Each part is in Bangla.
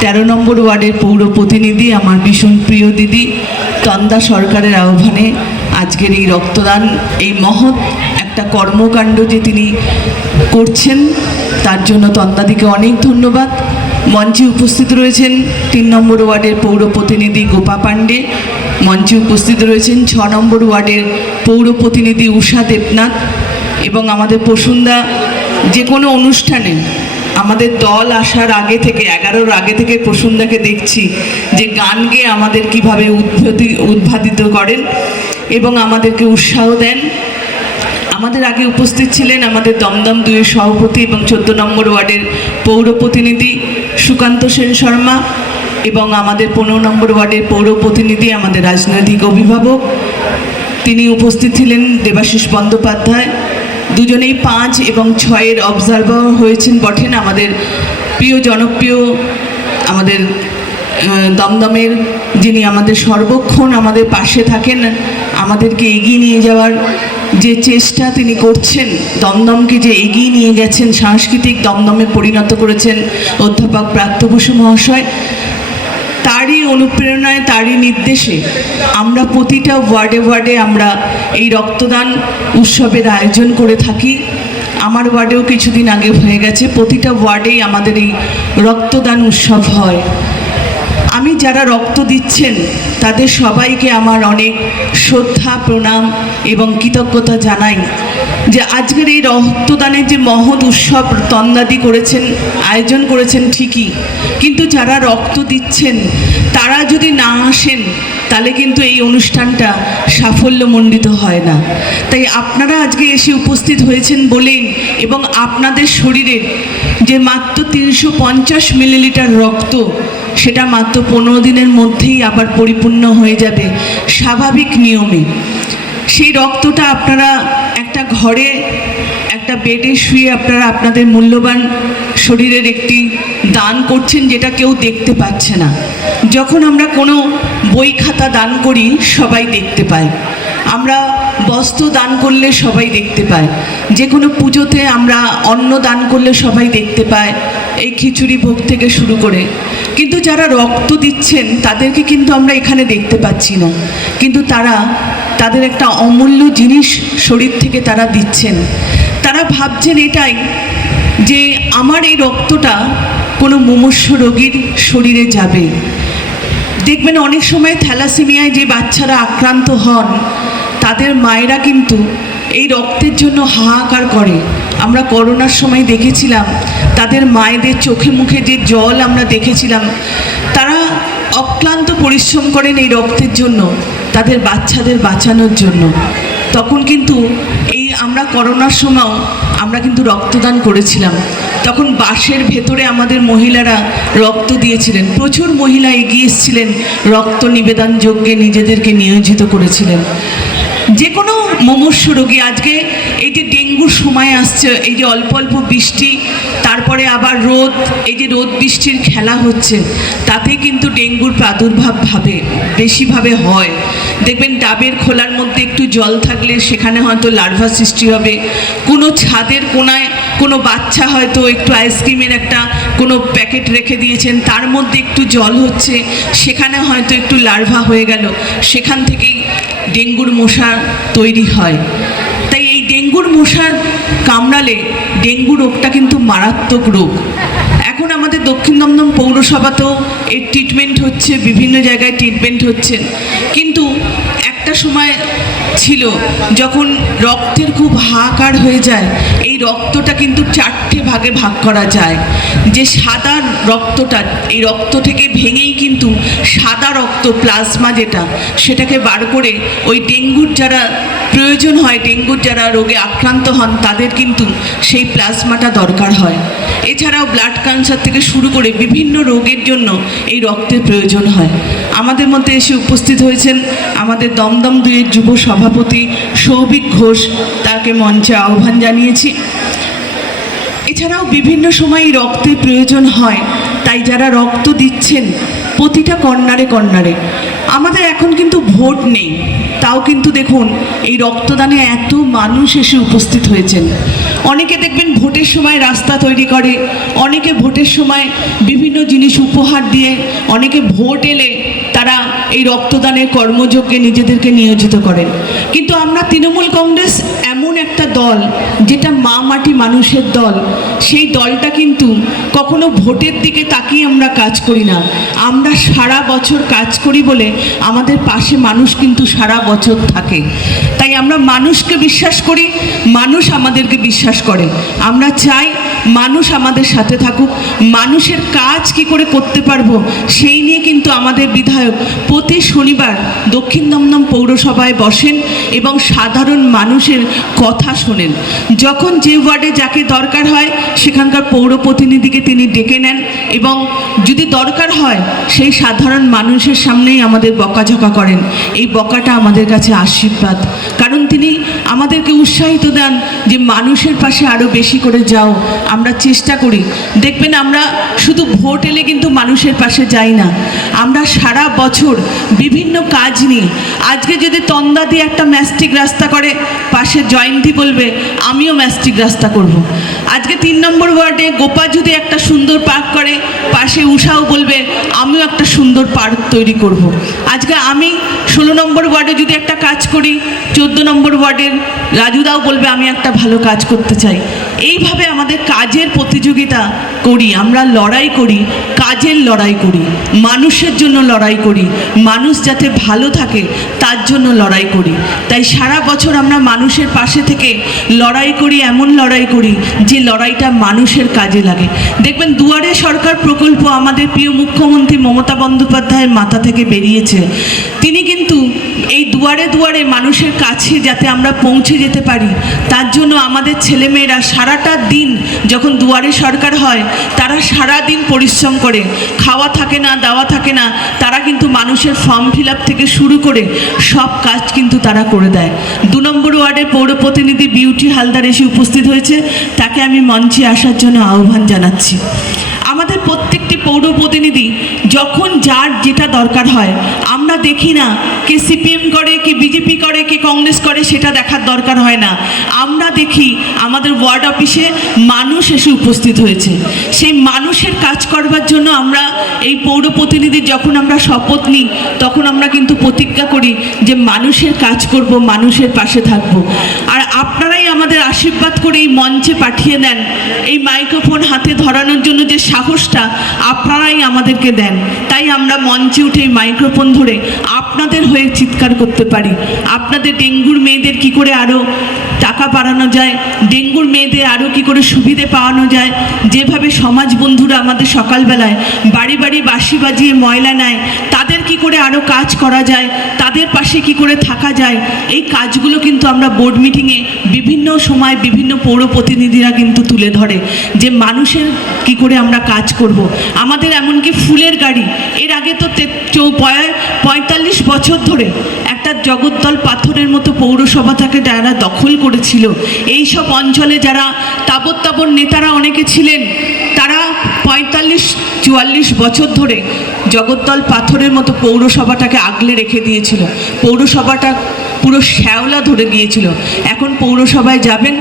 তেরো নম্বর ওয়ার্ডের পৌর প্রতিনিধি, আমার ভীষণ প্রিয় দিদি, তন্দা সরকারের আহ্বানে আজকের এই রক্তদান, এই মহৎ একটা কর্মকাণ্ড যে তিনি করছেন, তার জন্য তন্দাদিকে অনেক ধন্যবাদ। মঞ্চে উপস্থিত রয়েছেন তিন নম্বর ওয়ার্ডের পৌর প্রতিনিধি গোপা পাণ্ডে, মঞ্চে উপস্থিত রয়েছেন ছ নম্বর ওয়ার্ডের পৌর প্রতিনিধি উষা দেবনাথ এবং আমাদের পশুন্দা যে কোনো অনুষ্ঠানে আমাদের দল আসার আগে থেকে, এগারোর আগে থেকে প্রসন্দাকে দেখছি যে গান গেয়ে আমাদের কীভাবে উদ্বোধি উদ্ভাদিত করেন এবং আমাদেরকে উৎসাহ দেন। আমাদের আগে উপস্থিত ছিলেন আমাদের দমদম দুয়ের সভাপতি এবং চোদ্দ নম্বর ওয়ার্ডের পৌর প্রতিনিধি সুকান্ত সেন শর্মা এবং আমাদের পনেরো নম্বর ওয়ার্ডের পৌর প্রতিনিধি আমাদের রাজনৈতিক অভিভাবক। তিনি উপস্থিত ছিলেন দেবাশিস বন্দ্যোপাধ্যায় দুজনেই পাঁচ এবং ছয়ের অবজারভার হয়েছেন বটেন আমাদের প্রিয়, জনপ্রিয়, আমাদের দমদমের যিনি আমাদের সর্বক্ষণ আমাদের পাশে থাকেন, আমাদেরকে এগিয়ে নিয়ে যাওয়ার যে চেষ্টা তিনি করছেন, দমদমকে যে এগিয়ে নিয়ে গেছেন, সাংস্কৃতিক দমদমে পরিণত করেছেন অধ্যাপক প্রাপ্ত মহাশয় অনুপ্রেরণায়, তারই নির্দেশে আমরা প্রতিটা ওয়ার্ডে ওয়ার্ডে আমরা এই রক্তদান উৎসবের আয়োজন করে থাকি। আমার ওয়ার্ডেও কিছুদিন আগে হয়ে গেছে। প্রতিটা ওয়ার্ডেই আমাদের এই রক্তদান উৎসব হয়। আমি যারা রক্ত দিচ্ছেন, তাদের সবাইকে আমার অনেক শ্রদ্ধা, প্রণাম এবং কৃতজ্ঞতা জানাই। যে আজকের এই রক্তদানের যে মহৎ উৎসব তন্দাদি করেছেন, আয়োজন করেছেন ঠিকই, কিন্তু যারা রক্ত দিচ্ছেন, তারা যদি না আসেন, তাহলে কিন্তু এই অনুষ্ঠানটা সাফল্যমণ্ডিত হয় না। তাই আপনারা আজকে এসে উপস্থিত হয়েছেন বলেই এবং আপনাদের শরীরের যে মাত্র তিনশো পঞ্চাশ মিলিলিটার রক্ত, সেটা মাত্র পনেরো দিনের মধ্যেই আবার পরিপূর্ণ হয়ে যাবে স্বাভাবিক নিয়মে। সেই রক্তটা আপনারা ঘরে একটা বেডে শুয়ে আপনারা আপনাদের মূল্যবান শরীরের একটি দান করছেন যেটা কেউ দেখতে পাচ্ছে না। যখন আমরা কোনো বই খাতা দান করি, সবাই দেখতে পায়। আমরা বস্ত্র দান করলে সবাই দেখতে পায়। যে কোনো পুজোতে আমরা অন্ন দান করলে সবাই দেখতে পায়, এই খিচুড়ি ভোগ থেকে শুরু করে। কিন্তু যারা রক্ত দিচ্ছেন, তাদেরকে কিন্তু আমরা এখানে দেখতে পাচ্ছি না। কিন্তু তারা তাদের একটা অমূল্য জিনিস শরীর থেকে তারা দিচ্ছেন। তারা ভাবছেন এটাই যে আমার এই রক্তটা কোনো মুমূর্ষ রোগীর শরীরে যাবে। দেখবেন অনেক সময় থ্যালাসেমিয়ায় যে বাচ্চারা আক্রান্ত হন, তাদের মায়েরা কিন্তু এই রক্তের জন্য হাহাকার করে। আমরা করোনার সময় দেখেছিলাম, তাদের মায়েদের চোখে মুখে যে জল আমরা দেখেছিলাম, তারা অক্লান্ত পরিশ্রম করেন এই রক্তের জন্য। তাদের বাচ্চাদের বাঁচানোর জন্য। তখন কিন্তু এই আমরা করোনার সময়ও আমরা কিন্তু রক্তদান করেছিলাম। তখন বাসের ভেতরে আমাদের মহিলারা রক্ত দিয়েছিলেন। প্রচুর মহিলা এগিয়ে এসেছিলেন, রক্ত নিবেদন যজ্ঞে নিজেদেরকে নিয়োজিত করেছিলেন। যে কোনো মুমূর্ষ রোগী, আজকে এই যে ডেঙ্গুর সময় আসছে, এই যে অল্প অল্প বৃষ্টি তারপরে আবার রোদ, এই যে রোদ বৃষ্টির খেলা হচ্ছে, তাতে কিন্তু ডেঙ্গুর প্রাদুর্ভাব ভাবে, বেশিভাবে হয়। দেখবেন ডাবের খোলার মধ্যে একটু জল থাকলে সেখানে হয়তো লার্ভা সৃষ্টি হবে। কোনো ছাদের কোনায় কোনো বাচ্চা হয়তো একটু আইসক্রিমের একটা কোনো প্যাকেট রেখে দিয়েছেন, তার মধ্যে একটু জল হচ্ছে, সেখানে হয়তো একটু লার্ভা হয়ে গেল, সেখান থেকেই ডেঙ্গুর মশা তৈরি হয়। ডেঙ্গুর মশার কামড়ালে ডেঙ্গু রোগটা কিন্তু মারাত্মক রোগ। এখন আমাদের দক্ষিণ দমদম পৌরসভাতেও এর ট্রিটমেন্ট হচ্ছে, বিভিন্ন জায়গায় ট্রিটমেন্ট হচ্ছে। কিন্তু সময় ছিল যখন রক্তের খুব হাহাকার হয়ে যায়, এই রক্তটা কিন্তু চারটে ভাগে ভাগ করা যায়। যে সাদা রক্তটা, এই রক্ত থেকে ভেঙেই কিন্তু সাদা রক্ত, প্লাজমা যেটা, সেটাকে বার করে ওই ডেঙ্গুর যারা প্রয়োজন হয়, ডেঙ্গুর যারা রোগে আক্রান্ত হন, তাদের কিন্তু সেই প্লাজমাটা দরকার হয়। এছাড়াও ব্লাড ক্যান্সার থেকে শুরু করে বিভিন্ন রোগের জন্য এই রক্তের প্রয়োজন হয়। আমাদের মধ্যে এসে উপস্থিত হয়েছেন আমাদের দমদম দুইয়ের যুব সভাপতি সৌভিক ঘোষ তাকে মঞ্চে আহ্বান জানিয়েছি। এছাড়াও বিভিন্ন সময় এই রক্তের প্রয়োজন হয়, তাই যারা রক্ত দিচ্ছেন প্রতিটা কর্নারে কর্নারে। আমাদের এখন কিন্তু ভোট নেই, তাও কিন্তু দেখুন এই রক্তদানে এত মানুষ এসে উপস্থিত হয়েছেন। অনেকে দেখবেন ভোটের সময় রাস্তা তৈরি করে, অনেকে ভোটের সময় বিভিন্ন জিনিস উপহার দিয়ে, অনেকে ভোট এলে তারা এই রক্তদানের কর্মযজ্ঞে নিজেদেরকে নিয়োজিত করেন। কিন্তু আমরা তৃণমূল কংগ্রেস এমন একটা দল, যেটা মা মাটি মানুষের দল, সেই দলটা কিন্তু কখনো ভোটের দিকে তাকিয়ে আমরা কাজ করি না। আমরা সারা বছর কাজ করি বলে আমাদের পাশে মানুষ কিন্তু সারা বছর থাকে। তাই আমরা মানুষকে বিশ্বাস করি, মানুষ আমাদেরকে বিশ্বাস করে। আমরা চাই মানুষ আমাদের সাথে থাকুক। মানুষের কাজ কি করে করতে পারব, সেই নিয়ে কিন্তু আমাদের বিধায়ক প্রতি শনিবার দক্ষিণ দমদম পৌরসভায় বসেন এবং সাধারণ মানুষের কথা শোনেন। যখন যে ওয়ার্ডে যাকে দরকার হয়, সেখানকার পৌর প্রতিনিধিকে তিনি ডেকে নেন এবং যদি দরকার হয়, সেই সাধারণ মানুষের সামনেই আমাদের বকাঝকা করেন। এই বকাটা আমাদের কাছে আশীর্বাদ। কারণ তিনি আমাদেরকে উৎসাহিত দেন যে মানুষের পাশে আরও বেশি করে যাও। আমরা চেষ্টা করি। দেখবেন আমরা শুধু ভোট এলে কিন্তু মানুষের পাশে যাই না। আমরা সারা বছর বিভিন্ন কাজ নিয়ে, আজকে যদি তন্দা দিয়ে একটা ম্যাস্টিক রাস্তা করে পাশে জয়ন্তী বলবে, আমিও ম্যাস্টিক রাস্তা করব। আজকে তিন নম্বর ওয়ার্ডে গোপা যদি একটা সুন্দর পার্ক করে, পাশে উষাও বলবে, আমিও একটা সুন্দর পার্ক তৈরি করব। আজকে আমি ষোলো নম্বর ওয়ার্ডে যদি একটা কাজ করি, চোদ্দ নম্বর ওয়ার্ডের রাজুদাও বলবে, আমি একটা ভালো কাজ করতে চাই এইভাবে আমাদের কাজের প্রতিযোগিতা করি, আমরা লড়াই করি, কাজের লড়াই করি, মানুষের জন্য লড়াই করি, মানুষ যাতে ভালো থাকে তার জন্য লড়াই করি। তাই সারা বছর আমরা মানুষের পাশে থেকে লড়াই করি, এমন লড়াই করি যে লড়াইটা মানুষের কাজে লাগে। দেখবেন দুয়ারে সরকার প্রকল্প আমাদের প্রিয় মুখ্যমন্ত্রী মমতা বন্দ্যোপাধ্যায়ের মাথা থেকে বেরিয়েছে। তিনি কিন্তু এই দুয়ারে দুয়ারে মানুষের কাছে যাতে আমরা পৌঁছে যেতে পারি, তার জন্য আমাদের ছেলেমেয়েরা সারাটা দিন যখন দুয়ারে সরকার হয়, তারা সারা দিন পরিশ্রম করে। খাওয়া থাকে না, দাওয়া থাকে না, তারা কিন্তু মানুষের ফর্ম ফিল থেকে শুরু করে সব কাজ কিন্তু তারা করে দেয়। দু নম্বর ওয়ার্ডের পৌর প্রতিনিধি বিউটি হালদার এসে উপস্থিত হয়েছে, তাকে আমি মঞ্চে আসার জন্য আহ্বান জানাচ্ছি। আমাদের প্রত্যেকটি পৌর প্রতিনিধি যখন যার যেটা দরকার হয়, আমরা দেখি না কে সিপিএম করে, কে বিজেপি করে, কে কংগ্রেস করে, সেটা দেখার দরকার হয় না। আমরা দেখি আমাদের ওয়ার্ড অফিসে মানুষ এসে উপস্থিত হয়েছে। সেই মানুষের কাজ করবার জন্য আমরা এই পৌর প্রতিনিধি যখন আমরা শপথ নিই, তখন আমরা কিন্তু প্রতিজ্ঞা করি যে মানুষের কাজ করব, মানুষের পাশে থাকব। আমাদের আশীর্বাদ করে এই মঞ্চে পাঠিয়ে দেন, এই মাইক্রোফোন হাতে ধরানোর জন্য যে সাহসটা আপনারাই আমাদেরকে দেন। তাই আমরা মঞ্চে উঠে এই মাইক্রোফোন ধরে আপনাদের হয়ে চিৎকার করতে পারি। আপনাদের ডেঙ্গুর মেয়েদের কি করে আরও টাকা বাড়ানো যায়, ডেঙ্গুর মেয়েদের আরও কি করে সুবিধে পাওয়ানো যায়, যেভাবে সমাজ বন্ধুরা আমাদের সকালবেলায় বাড়ি বাড়ি বাসি বাজিয়ে ময়লা নেয়, তাদের কি করে আরও কাজ করা যায়, তাদের পাশে কি করে থাকা যায়, এই কাজগুলো কিন্তু আমরা বোর্ড মিটিংয়ে বিভিন্ন সময় বিভিন্ন পৌর প্রতিনিধিরা কিন্তু তুলে ধরে যে মানুষের কি করে আমরা কাজ করব। আমাদের এমনকি ফুলের গাড়ি, এর আগে তো চৌ- পয়- পঁয়তাল্লিশ বছর ধরে একটা জগদ্দল পাথরের মতো পৌরসভা থেকে যারা দখল করেছিল এই সব অঞ্চলে যারা তাবৎ তাবৎ নেতারা অনেকে ছিলেন চুয়াল্লিশ বছর ধরে জগদ্দল পাথরের মতো পৌরসভাটাকে আগলে রেখে দিয়েছিল। পৌরসভাটা পুরো শ্যাওলা ধরে গিয়েছিল। এখন পৌরসভায় যাবেন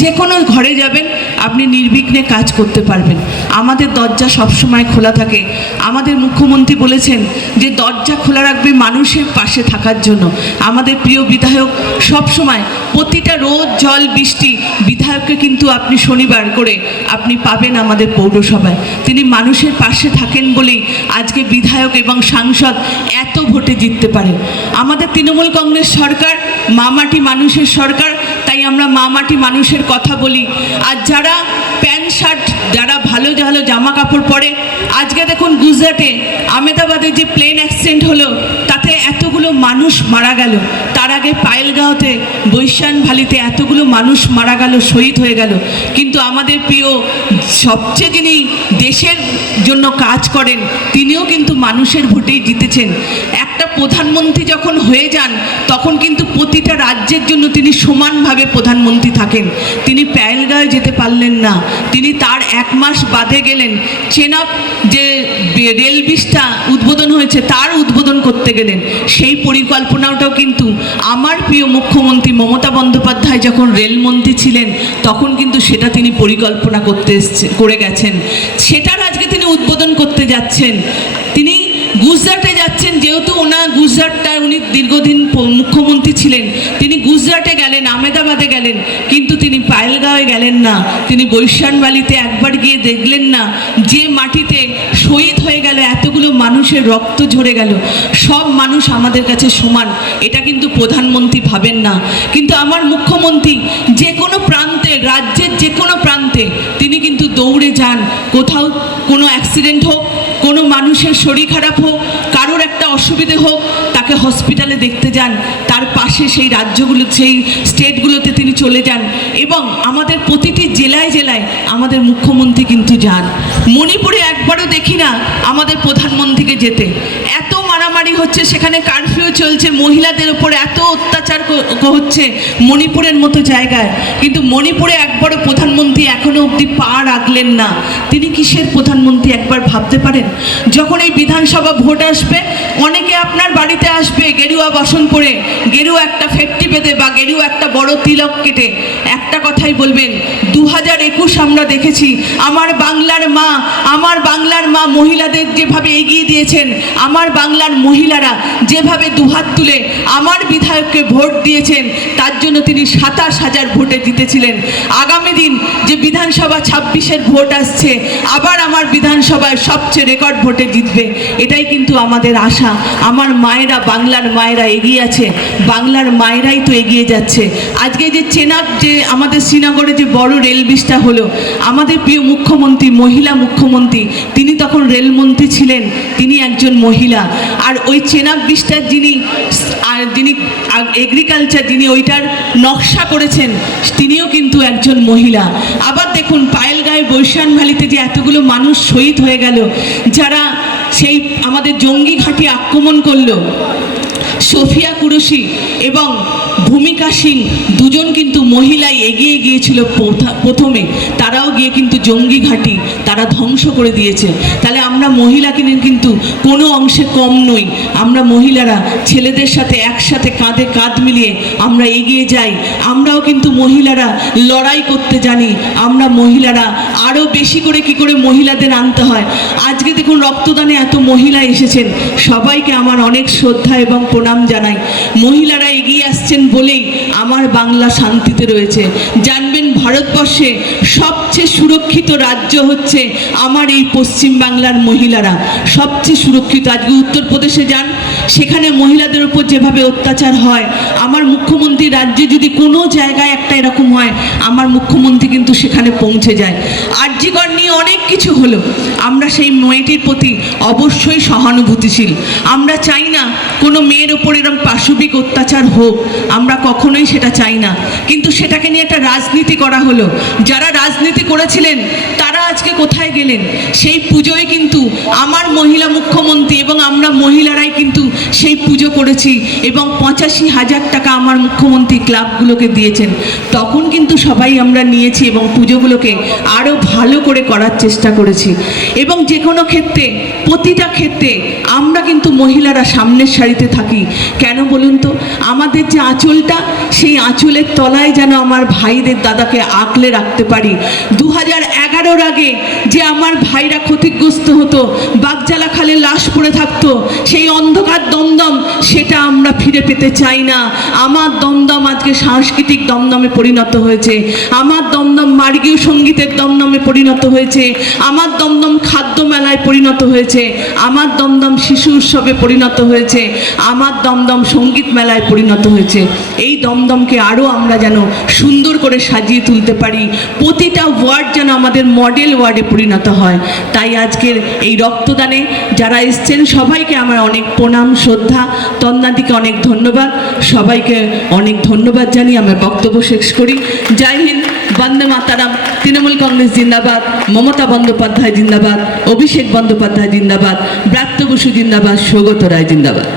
যে কোনো ঘরে যাবেন আপনি নির্বিঘ্নে কাজ করতে পারবেন। আমাদের দরজা সবসময় খোলা থাকে। আমাদের মুখ্যমন্ত্রী বলেছেন যে, দরজা খোলা রাখবে মানুষের পাশে থাকার জন্য। আমাদের প্রিয় বিধায়ক সবসময় প্রতিটা রোদ, জল, বৃষ্টি, বিধায়ককে কিন্তু আপনি শনিবার করে আপনি পাবেন আমাদের পৌরসভায়। তিনি মানুষের পাশে থাকেন বলেই আজকে বিধায়ক এবং সাংসদ এত ভোটে জিততে পারে আমাদের তৃণমূল কংগ্রেস সরকার, মামাটি মানুষের সরকার তাই আমরা মামাটি মানুষের কথা বলি। আর যারা প্যান্ট, শার্ট, যারা ভালো ভালো জামা কাপড় পরে, আজকে দেখুন গুজরাটে আমেদাবাদে যে প্লেন অ্যাক্সিডেন্ট হলো, তাতে এতগুলো মানুষ মারা গেল। তার আগে পায়েলগাঁওতে, বৈশান ভালিতে এতগুলো মানুষ মারা গেল, শহীদ হয়ে গেল। কিন্তু আমাদের প্রিয়, সবচেয়ে যিনি দেশের জন্য কাজ করেন, তিনিও কিন্তু মানুষের ভোটেই জিতেছেন। একটা প্রধানমন্ত্রী যখন হয়ে যান, তখন কিন্তু প্রতিটা রাজ্যের জন্য তিনি সমানভাবে প্রধানমন্ত্রী থাকেন। তিনি প্যালগাঁয়ে যেতে পারলেন না। তিনি তার এক মাস বাদে গেলেন। চেনাব যে রেল ব্রিজটা উদ্বোধন হয়েছে, তার উদ্বোধন করতে গেলেন। সেই পরিকল্পনাটাও কিন্তু আমার প্রিয় মুখ্যমন্ত্রী মমতা বন্দ্যোপাধ্যায় যখন রেলমন্ত্রী ছিলেন, তখন কিন্তু সেটা তিনি পরিকল্পনা করতে করে গেছেন। সেটার আজকে তিনি উদ্বোধন করতে যাচ্ছেন। তিনি গুজরাটে যাচ্ছেন, যেহেতু ওনার গুজরাটটা উনি দীর্ঘদিন মুখ্যমন্ত্রী ছিলেন। তিনি গুজরাটে গেলেন আমেদাবাদে গেলেন, কিন্তু তিনি পায়েলগাঁওয়ে গেলেন না। তিনি বৈশানবালিতে একবার গিয়ে দেখলেন না যে মাটিতে শহীদ হয়ে গেল, এতগুলো মানুষের রক্ত ঝরে গেল। সব মানুষ আমাদের কাছে সমান। এটা কিন্তু প্রধানমন্ত্রী ভাবেন না। কিন্তু আমার মুখ্যমন্ত্রী যে কোনো প্রান্তে, রাজ্যের যে কোনো প্রান্তে, তিনি কিন্তু দৌড়ে যান। কোথাও কোনো অ্যাক্সিডেন্ট হোক কোনো মানুষের শরীর খারাপ হোক, কারোর একটা অসুবিধে হোক, তাকে হসপিটালে দেখতে যান। তার পাশে সেই রাজ্যগুলো, সেই স্টেটগুলোতে তিনি চলে যান। এবং আমাদের প্রতিটি জেলায় জেলায় আমাদের মুখ্যমন্ত্রী কিন্তু যান। মণিপুরে একবারও দেখি না আমাদের প্রধানমন্ত্রীকে যেতে। এত মারামারি হচ্ছে, সেখানে কারফিউ চলছে, মহিলাদের উপর এত অত্যাচার হচ্ছে মণিপুরের মতো জায়গায়। কিন্তু মণিপুরে একবারও প্রধানমন্ত্রী এখনও অবধি পা রাখলেন না। তিনি কিসের প্রধানমন্ত্রী একবার ভাবতে পারেন? যখন এই বিধানসভা ভোট আসবে, অনেকে আপনার বাড়িতে আসবে গেরুয়া বাসন পরে গেরুয়া একটা ফেটটি পেতে বা গেরুয়া একটা বড় তিলক কেটে, একটা কথাই বলবেন দু হাজার একুশ আমরা দেখেছি, আমার বাংলার মা, আমার বাংলার মা মহিলাদের যেভাবে এগিয়ে দিয়েছেন, আমার বাংলার মহিলারা যেভাবে দুহাত তুলে আমার বিধায়ককে ভোট দিয়েছেন, তার জন্য তিনি সাতাশ হাজার ভোটে জিতেছিলেন। আগামী দিন যে বিধানসভা ছাব্বিশের ভোট আসছে, আবার আমার বিধানসভায় সবচেয়ে রেকর্ড ভোটে জিতবে। এটাই কিন্তু আমাদের আশা। আমার মায়েরা, বাংলার মায়েরা এগিয়ে আছে। বাংলার মায়েরাই তো এগিয়ে যাচ্ছে। আজকে যে চেনাব যে আমাদের শ্রীনগরে যে বড় রেল ব্রিজটা হলো, আমাদের প্রিয় মুখ্যমন্ত্রী, মহিলা মুখ্যমন্ত্রী, তিনি তখন রেলমন্ত্রী ছিলেন। তিনি একজন মহিলা। আর ওই চেনাব ব্রিজটার যিনি এগ্রিকালচার যিনি ওইটার নকশা করেছেন, তিনিও কিন্তু একজন মহিলা। আবার দেখুন পায়েলগাঁয় বৈশান ভ্যালিতে যে এতগুলো মানুষ শহীদ হয়ে গেল, যারা সেই আমাদের জঙ্গি ঘাঁটি আক্রমণ করল সোফিয়া কুরুশি এবং ভূমিকা সিং দুজন কিন্তু মহিলাই এগিয়ে গিয়েছিল প্রথমে। তারাও গিয়ে কিন্তু জঙ্গি ঘাঁটি তারা ধ্বংস করে দিয়েছে। তাহলে আমরা মহিলা কিনে কিন্তু কোনো অংশে কম নই। আমরা মহিলারা ছেলেদের সাথে একসাথে কাঁধে কাঁধ মিলিয়ে আমরা এগিয়ে যাই। আমরাও কিন্তু মহিলারা লড়াই করতে জানি। আমরা মহিলারা আরও বেশি করে কি করে মহিলাদের আনতে হয়। আজকে দেখুন রক্তদানে এত মহিলা এসেছেন। সবাইকে আমার অনেক শ্রদ্ধা এবং প্রণাম জানাই। মহিলারা এগিয়ে আসছেন বলেই আমার বাংলা শান্তিতে রয়েছে। জানবেন ভারতবর্ষে সবচেয়ে সুরক্ষিত রাজ্য হচ্ছে আমার এই পশ্চিম বাংলার মহিলারা। সবচেয়ে সুরক্ষিত, আজকে উত্তরপ্রদেশে যান, সেখানে মহিলাদের উপর যেভাবে অত্যাচার হয়, আমার মুখ্যমন্ত্রী রাজ্যে যদি কোনো জায়গায় একটা এরকম হয়, আমার মুখ্যমন্ত্রী কিন্তু সেখানে পৌঁছে যায়। আর্যিকর নিয়ে অনেক কিছু হলো। আমরা সেই মেয়েটির প্রতি অবশ্যই সহানুভূতিশীল। আমরা চাই না কোনো মেয়ের ওপর এরকম পাশবিক অত্যাচার হোক। আমরা কখনোই সেটা চাই না। কিন্তু সেটাকে নিয়ে একটা রাজনীতি করা হলো। যারা রাজনীতি করেছিলেন, তারা আজকে কোথায় গেলেন? সেই পুজোয় কিন্তু আমার মহিলা মুখ্যমন্ত্রী এবং আমরা মহিলারাই কিন্তু সেই পুজো করেছি এবং পঁচাশি হাজার টাকা আমার মুখ্যমন্ত্রী ক্লাবগুলোকে দিয়েছেন। তখন কিন্তু সবাই আমরা নিয়েছি এবং পুজোগুলোকে আরও ভালো করে করার চেষ্টা করেছি। এবং যে কোনো ক্ষেত্রে, প্রতিটা ক্ষেত্রে আমরা কিন্তু মহিলারা সামনের সারিতে থাকি। কেন বলুন তো? আমাদের যে আঁচলটা, সেই আঁচলের তলায় যেন আমার ভাইদের দাদাকে আঁকলে রাখতে পারি। দু হাজার এগারোর আগে যে আমার ভাইরা ক্ষতিগ্রস্ত হতো, বাগজালা খালে লাশ পড়ে থাকতো, সেই অন্ধকার দমদম সেটা আমরা ফিরে পেতে চাই না। আমার দমদম আজকে সাংস্কৃতিক দমদমে পরিণত হয়েছে। আমার দমদম মার্গীয় সঙ্গীতের দমদমে পরিণত হয়েছে। আমার দমদম খাদ্য মেলায় পরিণত হয়েছে। আমার দমদম শিশু উৎসবে পরিণত হয়েছে। আমার দমদম সংগীত মেলায় পরিণত হয়েছে। এই দমদমকে আরও আমরা যেন সুন্দর করে সাজিয়ে তুলতে পারি। প্রতিটা ওয়ার্ড যেন আমাদের মডেল ওয়ার্ডে পরিণত হয়। তাই আজকের এই রক্তদানে যারা এসছেন, সবাইকে আমার অনেক প্রণাম, শ্রদ্ধা, তন্নাদিকে অনেক ধন্যবাদ। সবাইকে অনেক ধন্যবাদ জানিয়ে আমার বক্তব্য শেষ করি। জয় হিন্দ, বন্দে মাতারাম। তৃণমূল কংগ্রেস জিন্দাবাদ, মমতা বন্দ্যোপাধ্যায় জিন্দাবাদ, অভিষেক বন্দ্যোপাধ্যায় জিন্দাবাদ, ব্রাত্য বসু জিন্দাবাদ সৌগত রায় জিন্দাবাদ।